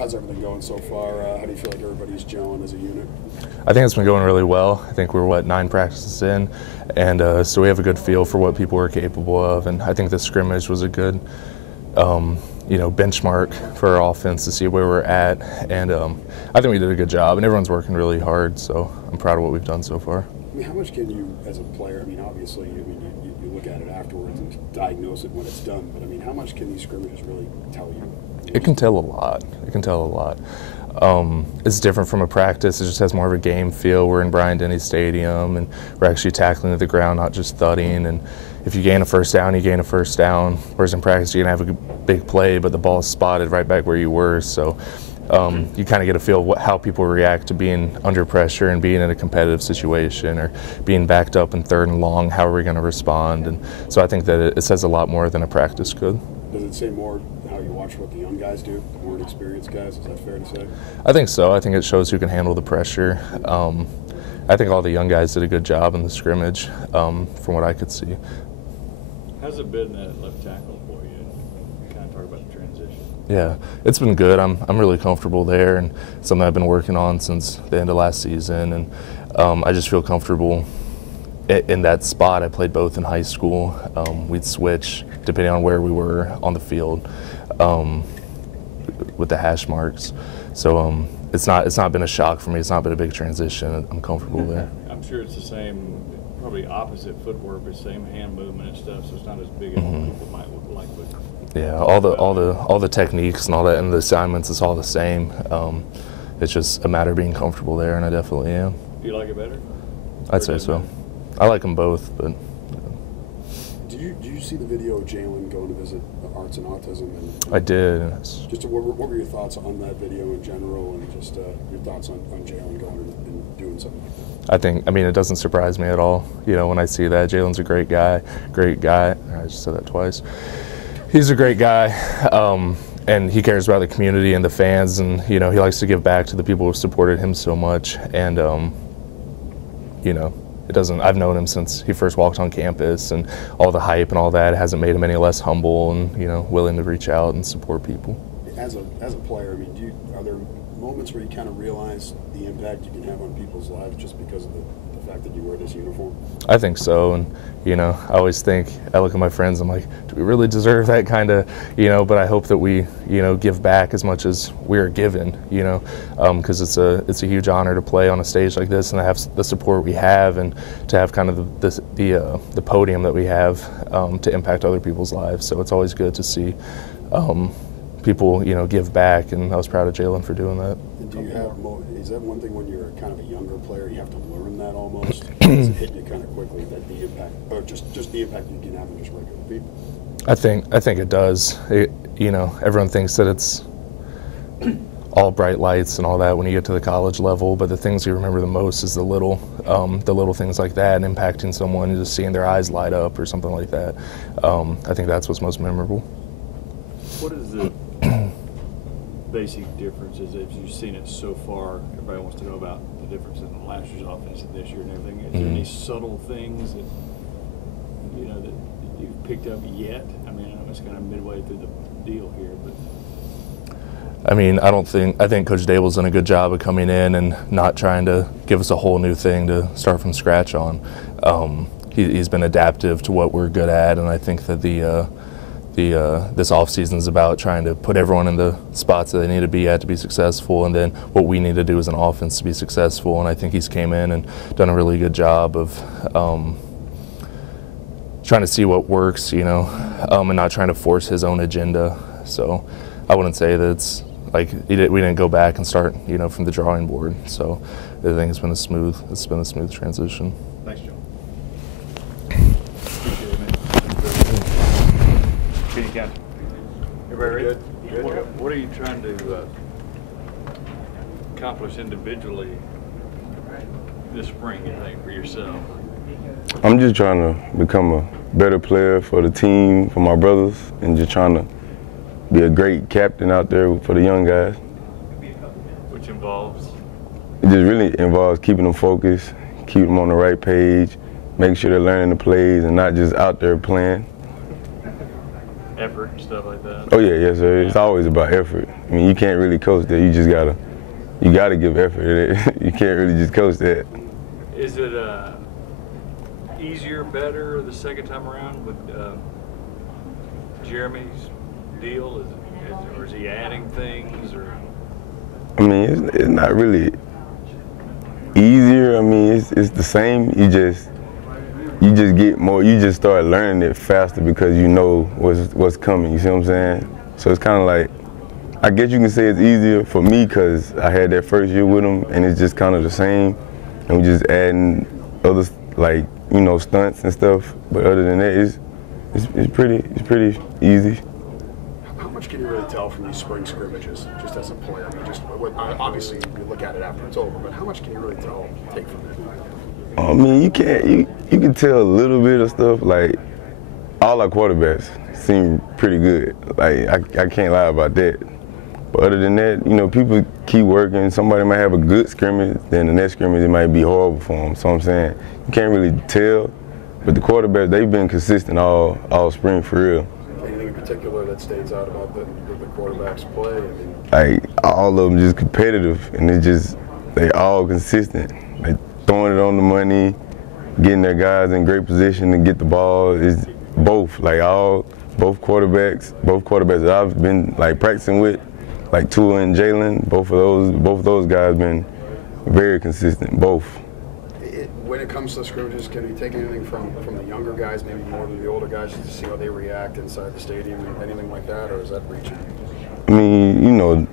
How's everything going so far? How do you feel like everybody's gelling as a unit? I think it's been going really well. I think we're, 9 practices in, and so we have a good feel for what people are capable of, and I think the scrimmage was a good, benchmark for our offense to see where we're at, and I think we did a good job, and everyone's working really hard, so I'm proud of what we've done so far. I mean, how much can you, as a player, obviously, you look at it afterwards and diagnose it when it's done, but how much can these scrimmages really tell you? It can tell a lot. It can tell a lot. It's different from a practice. It just has more of a game feel. We're in Bryant-Denny Stadium, and we're actually tackling to the ground, not just thudding. And if you gain a first down, you gain a first down. Whereas in practice, you're going to have a big play, but the ball is spotted right back where you were. So you kind of get a feel of how people react to being under pressure and being in a competitive situation or being backed up in 3rd and long. How are we going to respond? And so I think that it says a lot more than a practice could. Does it say more how you watch what the young guys do, the more inexperienced guys? Is that fair to say? I think so. I think it shows who can handle the pressure. I think all the young guys did a good job in the scrimmage from what I could see. How's it been at left tackle for you? Kind of talk about the transition. Yeah, it's been good. I'm really comfortable there, and something I've been working on since the end of last season, and I just feel comfortable in that spot. I played both in high school. We'd switch depending on where we were on the field with the hash marks. So it's not been a shock for me. It's not been a big transition. I'm comfortable there. I'm sure it's the same, probably opposite footwork, but same hand movement and stuff. So it's not as big as people might like. But yeah, all the techniques and all that, and the assignments, it's all the same. It's just a matter of being comfortable there, and I definitely am. Do you like it better? I'd say so. I like them both, but. Do you see the video of Jalen going to visit Arts and Autism? And I did. Just what were your thoughts on that video in general, and just your thoughts on Jalen going and doing something like that? I think, it doesn't surprise me at all. When I see that, Jalen's a great guy. I just said that twice. He's a great guy, and he cares about the community and the fans, and he likes to give back to the people who supported him so much, and I've known him since he first walked on campus, and all the hype and all that hasn't made him any less humble and willing to reach out and support people. As a player, are there moments where you kind of realize the impact you can have on people's lives just because of the fact that you wear this uniform? I think so, and I always I look at my friends, I'm like, do we really deserve that kind of, but I hope that we, give back as much as we are given, because it's a huge honor to play on a stage like this and to have the support we have, and to have kind of the podium that we have to impact other people's lives. So it's always good to see people, give back, and I was proud of Jalen for doing that. And is that one thing when you're kind of a younger player, you have to learn that almost? Does it hit you kind of quickly that the impact, or just the impact you can have on just regular people? I think it does. Everyone thinks that it's all bright lights and all that when you get to the college level, but the things you remember the most is the little things like that, and impacting someone, just seeing their eyes light up or something like that. I think that's what's most memorable. What is the basic differences as you've seen it so far? Everybody wants to know about the difference in last year's offense and this year and everything. Is there any subtle things that that you've picked up yet? I know it's kind of midway through the deal here, but. I think Coach Dable's done a good job of coming in and not trying to give us a whole new thing to start from scratch on. He's been adaptive to what we're good at, and I think that this offseason is about trying to put everyone in the spots that they need to be at to be successful, and then what we need to do as an offense to be successful. And I think he's came in and done a really good job of trying to see what works, and not trying to force his own agenda. So I wouldn't say that it's like we didn't go back and start, from the drawing board. So I think it's been a smooth transition. Thanks, John. Everybody ready? Good. What are you trying to accomplish individually this spring, you think, for yourself? I'm just trying to become a better player for the team, for my brothers, and just trying to be a great captain out there for the young guys. Which involves? It just really involves keeping them focused, keeping them on the right page, making sure they're learning the plays and not just out there playing. Effort and stuff like that? Oh yeah, yes sir. It's always about effort. I mean, you can't really coach that. You gotta give effort. You can't really just coach that. Is it easier, better the second time around with Jeremy's deal? Or is he adding things? Or I mean, it's not really easier. I mean, it's the same. You just get more. You just start learning it faster because you know what's coming. You see what I'm saying? So it's kind of like, I guess you can say it's easier for me because I had that first year with him, and it's just kind of the same. And we just adding other, like, you know, stunts and stuff. But other than that, it's pretty easy. How much can you really tell from these spring scrimmages, just as a player? I mean, just obviously you look at it after it's over, but how much can you really take from it? I mean, you can tell a little bit of stuff. Like, all our quarterbacks seem pretty good. Like, I can't lie about that. But other than that, you know, people keep working. Somebody might have a good scrimmage, then the next scrimmage it might be horrible for them. So I'm saying you can't really tell. But the quarterbacks, they've been consistent all spring for real. Anything in particular that stands out about the quarterbacks' play? I mean, Like, all of them just competitive, and they all consistent. They throwing it on the money, getting their guys in great position to get the ball. Is both both quarterbacks that I've been like practicing with, like Tua and Jalen. Both of those guys been very consistent. Both. When it comes to scrimmages, can you take anything from the younger guys, maybe more than the older guys, just to see how they react inside the stadium, anything like that, or is that reaching? I mean, you know,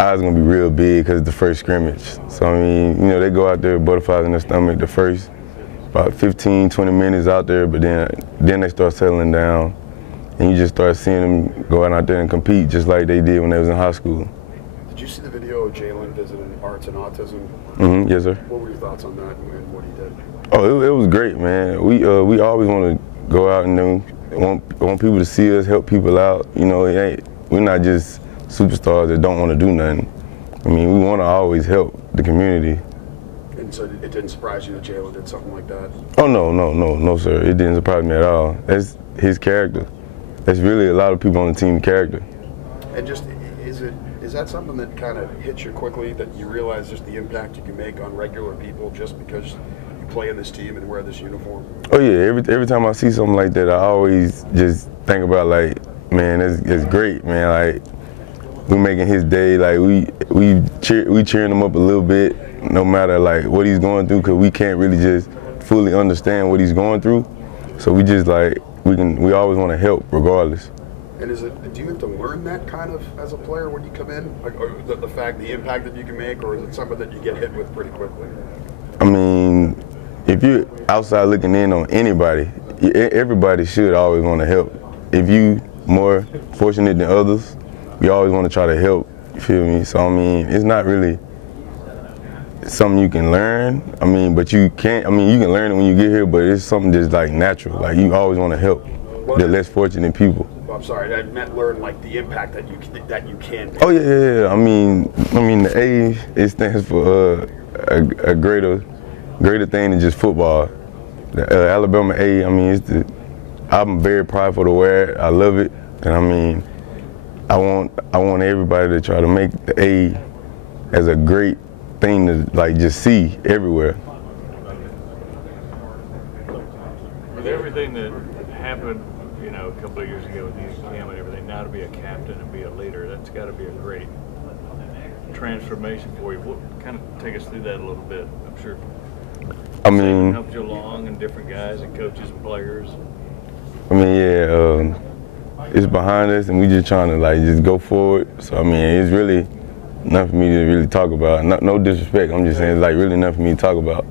eyes gonna be real big because it's the first scrimmage. So I mean, you know, they go out there with butterflies in their stomach the first about 15, 20 minutes out there, but then they start settling down, and you just start seeing them go out there and compete just like they did when they was in high school. Did you see the video of Jalen visiting Arts and Autism? Mm-hmm. Yes, sir. What were your thoughts on that and what he did? Oh, it was great, man. We always want to go out and want people to see us, help people out. You know, we're not just superstars that don't want to do nothing. I mean, we want to always help the community. And so it didn't surprise you that Jalen did something like that? Oh, no, sir. It didn't surprise me at all. That's his character. That's really a lot of people on the team character. And just, is that something that kind of hits you quickly, that you realize just the impact you can make on regular people just because you play in this team and wear this uniform? Oh yeah, every time I see something like that, I always just think about, like, man, it's great, man. Like, we making his day. Like, we cheering him up a little bit, no matter like what he's going through, because we can't really just fully understand what he's going through. So we just like we always want to help regardless. And do you have to learn that kind of as a player when you come in, like, or the impact that you can make, or is it something that you get hit with pretty quickly? I mean, if you're outside looking in on anybody, everybody should always want to help. If you more fortunate than others, you always want to try to help. You feel me? So I mean, it's not really something you can learn. I mean, but you can't. I mean, you can learn it when you get here, but it's something that's like natural. Like, you always want to help the less fortunate people. I'm sorry, I meant learn like the impact that you can make. Oh yeah. I mean the A, it stands for a greater thing than just football. The Alabama A, I mean, I'm very prideful to wear it. I love it, and I mean, I want everybody to try to make the A as a great thing to like just see everywhere. With everything that happened, you know, a couple of years ago with you, Cam, and everything, now to be a captain and be a leader, that's got to be a great transformation for you. What kind of take us through that a little bit? I'm sure. I mean, helped you along, and different guys and coaches and players. I mean, yeah, it's behind us, and we just trying to like just go forward. So I mean, it's really nothing for me to really talk about. No disrespect. I'm just saying, it's like really nothing for me to talk about.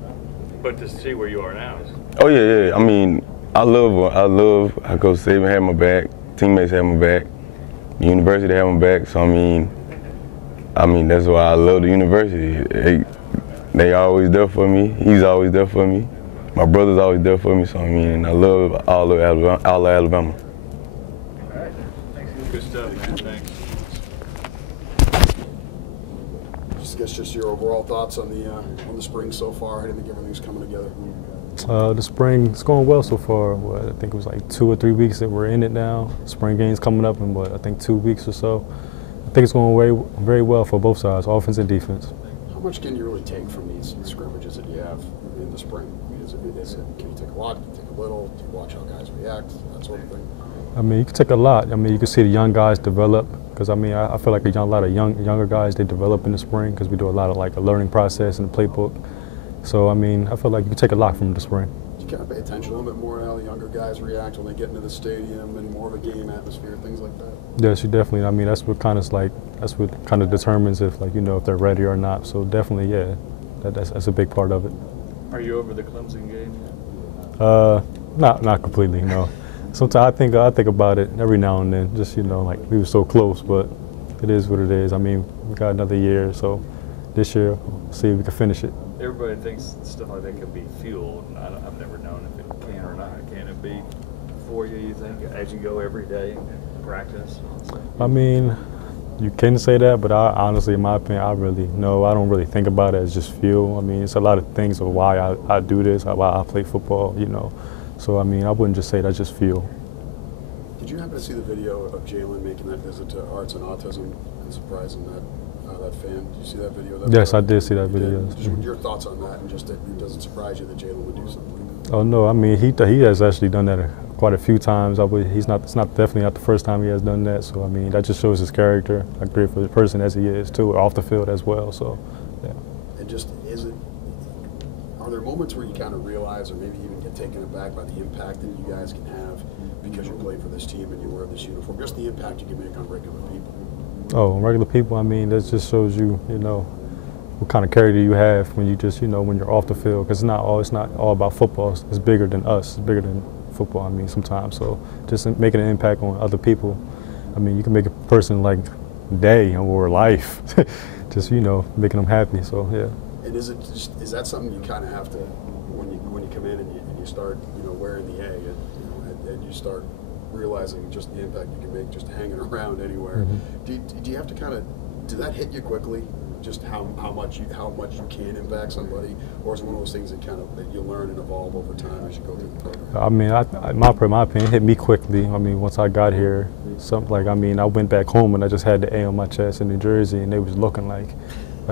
But to see where you are now. Oh yeah. I mean, I love how Coach Saban had my back, teammates had my back, the university had my back. So I mean that's why I love the university. They always there for me. He's always there for me. My brother's always there for me. So I mean, I love all of Alabama. All right. Thanks. Good stuff, man. Thanks. Just your overall thoughts on the spring so far. How do you think everything's coming together? The spring, it's going well so far. I think it was like 2 or 3 weeks that we're in it now. Spring game's coming up in I think 2 weeks or so. I think it's going very well for both sides, offense and defense. How much can you really take from these scrimmages that you have in the spring? I mean, can you take a lot? Can you take a little? Do you watch how guys react? That sort of thing. I mean, you can take a lot. I mean, you can see the young guys develop. Because I mean, I feel like a lot of younger guys, they develop in the spring because we do a lot of like a learning process in the playbook. So I mean, I feel like you can take a lot from the spring. You kind of pay attention a little bit more to how the younger guys react when they get into the stadium and more of a game atmosphere, things like that. Yes, you definitely. I mean, that's what kind of determines if like if they're ready or not. So definitely, yeah, that's a big part of it. Are you over the Clemson game yet? Not completely, no. Sometimes I think about it every now and then. Just like we were so close, but it is what it is. I mean, we got another year, so this year we'll see if we can finish it. Everybody thinks stuff like that can be fuel. I've never known if it can or not. Can it be for you? You think as you go every day practice? I mean, you can say that, but I honestly, in my opinion, I don't really think about it as just fuel. I mean, it's a lot of things of why I do this, why I play football. So, I mean, I wouldn't just say that's just fuel. Did you happen to see the video of Jalen making that visit to Arts and Autism and surprising that fan? Did you see that video? Yes, I did see that video. Your thoughts on that, and just it doesn't surprise you that Jalen would do something like that? Oh, no, I mean, he has actually done that quite a few times. It's definitely not the first time he has done that. So, I mean, that just shows his character, how great for the person as he is, too, off the field as well. So, yeah. And just, are there moments where you kind of realize or maybe even get taken aback by the impact that you guys can have because you play for this team and you wear this uniform, just the impact you can make on regular people? Oh, regular people, I mean, that just shows you, what kind of character you have when you just, when you're off the field. Because it's not all about football. It's bigger than us. It's bigger than football, I mean, sometimes. So just making an impact on other people, I mean, you can make a person, like, day or life, just, making them happy. So, yeah. And is that something you kind of have to, when you come in and you start, wearing the A and you start realizing just the impact you can make just hanging around anywhere. Mm-hmm. Do you have to kind of, did that hit you quickly? Just how much you can impact somebody, or is it one of those things that you learn and evolve over time as you go through the program? I mean, my opinion, it hit me quickly. I mean, once I got here, I went back home and I just had the A on my chest in New Jersey, and they was looking like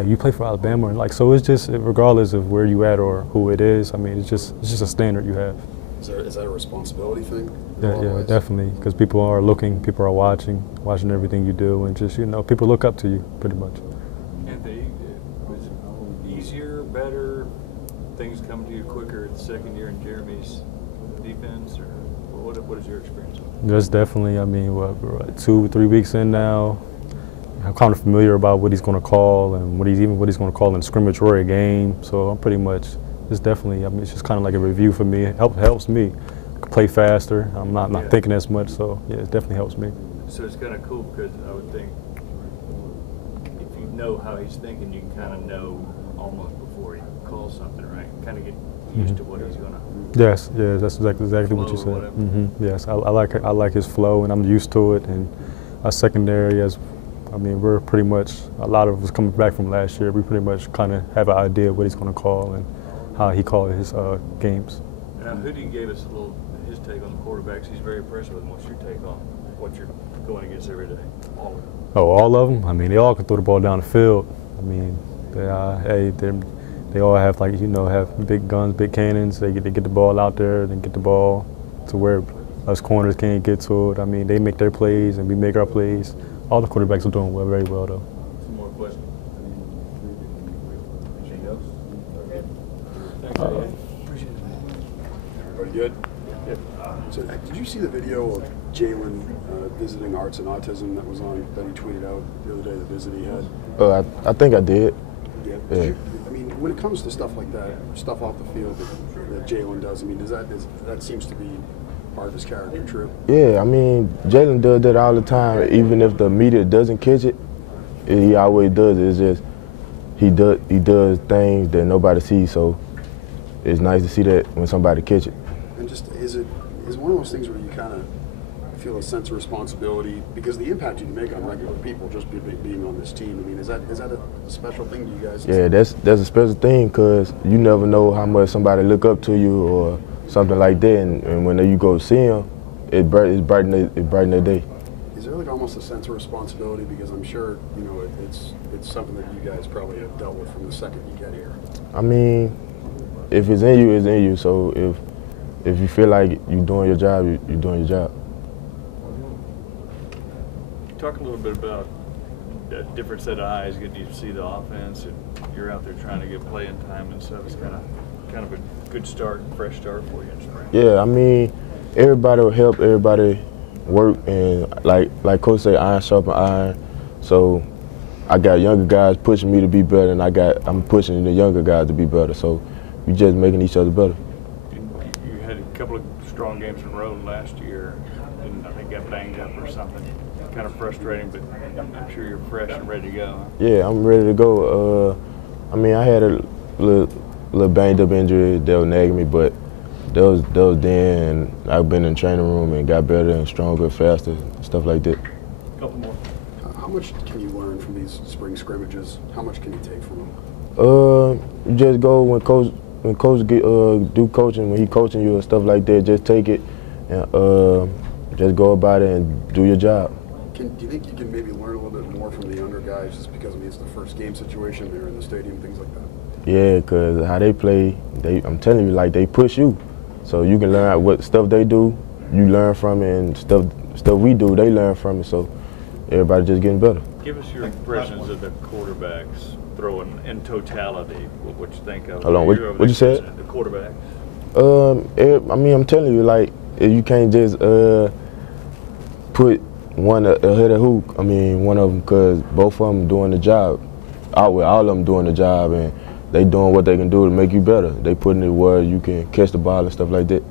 you play for Alabama, and so it's just regardless of where you at or who it is. I mean, it's just a standard you have. Is that a responsibility thing? Yeah, definitely, because people are looking, people are watching everything you do, and just people look up to you pretty much. Anthony, was it easier, better, things come to you quicker the second year in Jeremy's defense, or what is your experience? That's definitely. I mean, we're 2-3 weeks in now. I'm kind of familiar about what he's going to call and what he's going to call in scrimmage or a game. So I'm pretty much. It's definitely. I mean, it's just kind of like a review for me. It helps me play faster. I'm not thinking as much. So yeah, it definitely helps me. So it's kind of cool because I would think if you know how he's thinking, you can kind of know almost before he calls something, right? Kind of get used to what he's going to. Yes, that's exactly what you said. Yes, I like his flow, and I'm used to it. And our secondary, we're pretty much, a lot of us coming back from last year, we pretty much kind of have an idea of what he's going to call and how he called his games. Now, Hootie gave us his take on the quarterbacks. He's very impressed with him. What's your take on what you're going against every day? All of them. Oh, all of them? I mean, they all can throw the ball down the field. I mean, they all have have big guns, big cannons. They get the ball out there, then get the ball to where us corners can't get to it. I mean, they make their plays and we make our plays. All the quarterbacks are doing very well, though. Some more questions? Anything else? Appreciate it. Everybody good? Good. So, did you see the video of Jalen visiting Arts and Autism that he tweeted out the other day, the visit he had? I think I did. Yeah. I mean, when it comes to stuff like that, stuff off the field that Jalen does, I mean, that seems to be part of his character trip? Yeah, I mean, Jalen does that all the time. Even if the media doesn't catch it, he always does it. It's just he does things that nobody sees, so it's nice to see that when somebody catch it. And just is it one of those things where you kind of feel a sense of responsibility because the impact you can make on regular people just being on this team? I mean, is that a special thing to you guys? Yeah, that's a special thing because you never know how much somebody look up to you or something like that, and when you go see them, it brightens their day. Is there like almost almost a sense of responsibility? Because I'm sure, you know, it's something that you guys probably have dealt with from the second you get here. I mean, if it's in you, it's in you. So if you feel like you're doing your job, you're doing your job. Talk a little bit about a different set of eyes, getting you to see the offense, and you're out there trying to get playing time and stuff. It's kind of a good start, fresh start for you in spring. Yeah, I mean, everybody will help everybody work, and like Coach say, iron sharpen iron. So I got younger guys pushing me to be better, and I'm pushing the younger guys to be better. So we just making each other better. You had a couple of strong games in a row last year, and I think got banged up or something. Kind of frustrating, but I'm sure you're fresh and ready to go. Huh? Yeah, I'm ready to go. I mean, I had a little banged up injury that was nagging me, but that was then, and I've been in the training room and got better and stronger, faster, stuff like that. Couple more. How much can you learn from these spring scrimmages? How much can you take from them? You just go when coach do coaching, when he coaching you and stuff like that, just take it and just go about it and do your job. Do you think you can maybe learn a little bit more from the younger guys just because, I mean, it's the first game situation, they're in the stadium, things like that? Yeah, because how they play, I'm telling you, like, they push you. So you can learn what stuff they do, you learn from it, and stuff we do, they learn from it. So everybody just getting better. Give us your impressions of the quarterbacks throwing in totality, what you think of. Hold on, what you said? The quarterbacks. I mean, I'm telling you, like, you can't just put one ahead of who. I mean, one of them, because both of them doing the job. All of them doing the job, and they doing what they can do to make you better. They putting it where you can catch the ball and stuff like that.